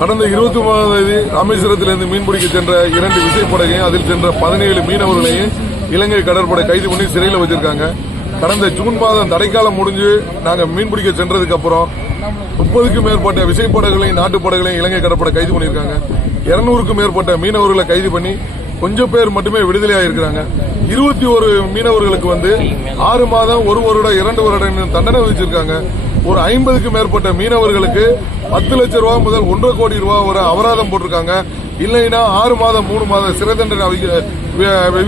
கடந்த இருபத்தி ஒன்பதாம் தேதி ராமேஸ்வரத்திலிருந்து மீன்பிடிக்க சென்ற இரண்டு விசைப்படகையும் அதில் சென்ற பதினேழு மீனவர்களையும் இலங்கை கடற்படை கைது பண்ணி சிறையில் வச்சிருக்காங்க. கடந்த ஜூன் மாதம் தடைக்காலம் முடிஞ்சு நாங்கள் மீன்பிடிக்க சென்றதுக்கு அப்புறம் முப்பதுக்கும் மேற்பட்ட விசைப்படகுகளையும் நாட்டுப்படகுகளையும் இலங்கை கடற்படை கைது பண்ணியிருக்காங்க. இருநூறுக்கும் மேற்பட்ட மீனவர்களை கைது பண்ணி கொஞ்சம் பேர் மட்டுமே விடுதலை ஆயிருக்கிறாங்க இருபத்தி ஒரு மீனவர்களுக்கு வந்து ஆறு மாதம் ஒரு வருடம் இரண்டு வருடம் தண்டனை விதிச்சிருக்காங்க. ஒரு ஐம்பதுக்கும் மேற்பட்ட மீனவர்களுக்கு பத்து லட்சம் ரூபாய் முதல் ஒன்றரை கோடி ரூபாய் வரை அபராதம் போட்டிருக்காங்க. இல்லைன்னா ஆறு மாதம் மூணு மாதம் சிறை தண்டனை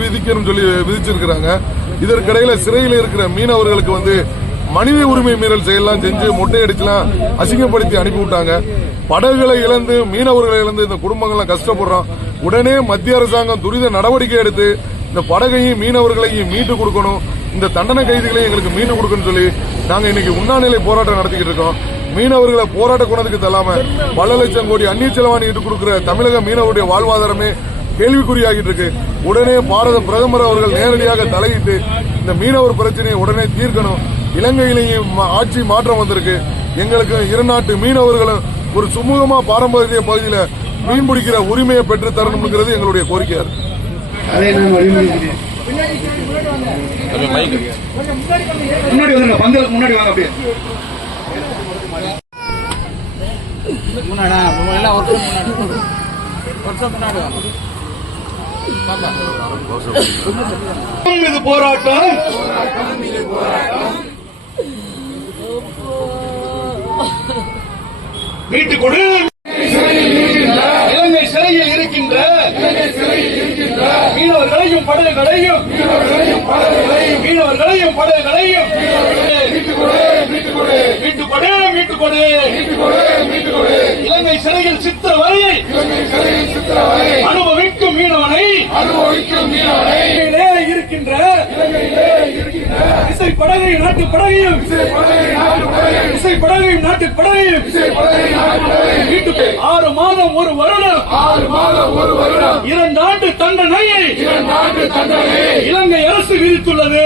விதிக்கணும்னு சொல்லி விதிச்சிருக்கிறாங்க. இதற்கிடையில சிறையில் இருக்கிற மீனவர்களுக்கு வந்து மனித உரிமை மீறல் செயலாம் செஞ்சு மொட்டையடிச்சுலாம் அசிங்கப்படுத்தி அனுப்பி விட்டாங்க படகுகளை இழந்து மீனவர்களை இழந்து இந்த குடும்பங்கள்லாம் கஷ்டப்படுறோம். உடனே மத்திய அரசாங்கம் துரித நடவடிக்கை எடுத்து இந்த படகையும் மீனவர்களையும் மீட்டு கொடுக்கணும். இந்த தண்டனை கைதிகளையும் எங்களுக்கு மீட்டு கொடுக்கணும்னு சொல்லி நாங்க இன்னைக்கு உண்ணாநிலை போராட்டம் நடத்திக்கிட்டு இருக்கோம். மீனவர்களை போராட்ட குணத்துக்கு தள்ளாம பல லட்சம் கோடி அந்நிய செலவாணிட்டு கொடுக்கிற தமிழக மீனவருடைய வாழ்வாதாரமே கேள்விக்குறியாகிட்டு இருக்கு. உடனே பாரத பிரதமர் அவர்கள் நேரடியாக தலையிட்டு இந்த மீனவர் பிரச்சனையை உடனே தீர்க்கணும். இலங்கையிலேயும் மா- ஆட்சி மாற்றம் வந்திருக்கு. எங்களுக்கு இரு நாட்டு மீனவர்களும் ஒரு சுமூகமா பாரம்பரிய பகுதியில மீன் பிடிக்கிற உரிமையை பெற்று தரணுங்கிறது எங்களுடைய கோரிக்கையா இருக்கு. முன்னாடி வாங்க அப்படியே. முன்னாடா எல்லாம் ஒரு முன்னாடி. வருஷம் முன்னாடி இது போராட்டம். கொடு. இலங்கை சிறையில் இருக்கின்ற மீனவர்களையும் படகுகளையும் மீனவர்களையும் படகுகளையும் கொடு இலங்கை சிறையில் சித்திர வரையை அனுபவிக்கும் மீனவனை இலங்கையிலே இருக்கின்ற இசை படகை நாட்டு படகையும் இசை படகையும் நாட்டு படகையும் ஆறு மாதம் ஒரு வருடம் ஆறு மாதம் ஒரு வருடம் இரண்டு ஆண்டு தண்டனையை இரண்டு ஆண்டு தண்டனை இலங்கை அரசு விதித்துள்ளது.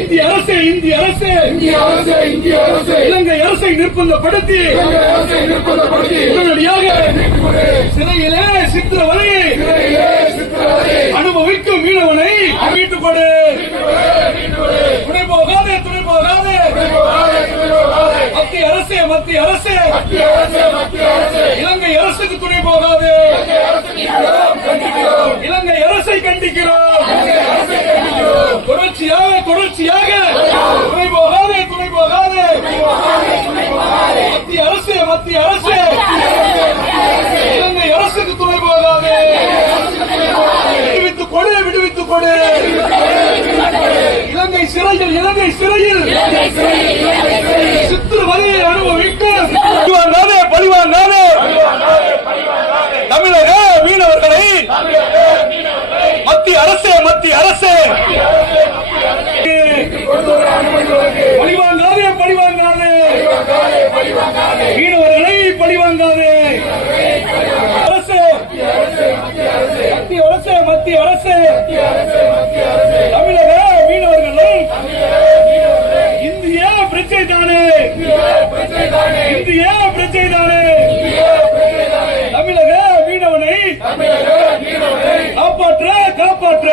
இந்திய அரசு இந்திய அரசு. இந்திய அரசு இந்திய அரசு. இலங்கை அரசை நிர்பந்தப்படுத்தி. உடனடியாக சிறையிலே சித்திர வரையை அனுபவிக்கும் மீனவனை மீட்டுக் கொடு துணை போகாதே துணை போகாதே. மத்திய அரசே மத்திய அரசே. இலங்கை அரசுக்கு துணை போகாதே. இலங்கை அரசை கண்டிக்கிறோம். தொடர்ச்சியாக துணை போகாதே துணை போகாதே. மத்திய அரசு மத்திய அரசு. இலங்கை அரசுக்கு துணை போகாதே. விடுவித்துக் கொடு விடுவித்துக் கொடு. இலங்கை சிறையில் இலங்கை சிறையில். சித்திரவதையை அனுபவிக்க அனுபவிக்கும் பழிவாங்காதே பழிவாங்காதே தமிழக மீனவர்களை மத்திய அரசே மத்திய அரசே பழிவாங்காதே பழிவாங்காதே மீனவர்களை பழிவாங்காதே அரசு மத்திய அரசு மத்திய அரசு தமிழக மீனவர்களும் இந்திய பிரச்சனை தானே இந்திய பிரச்சனை தானே தமிழக மீனவனை காப்பாற்ற காப்பாற்ற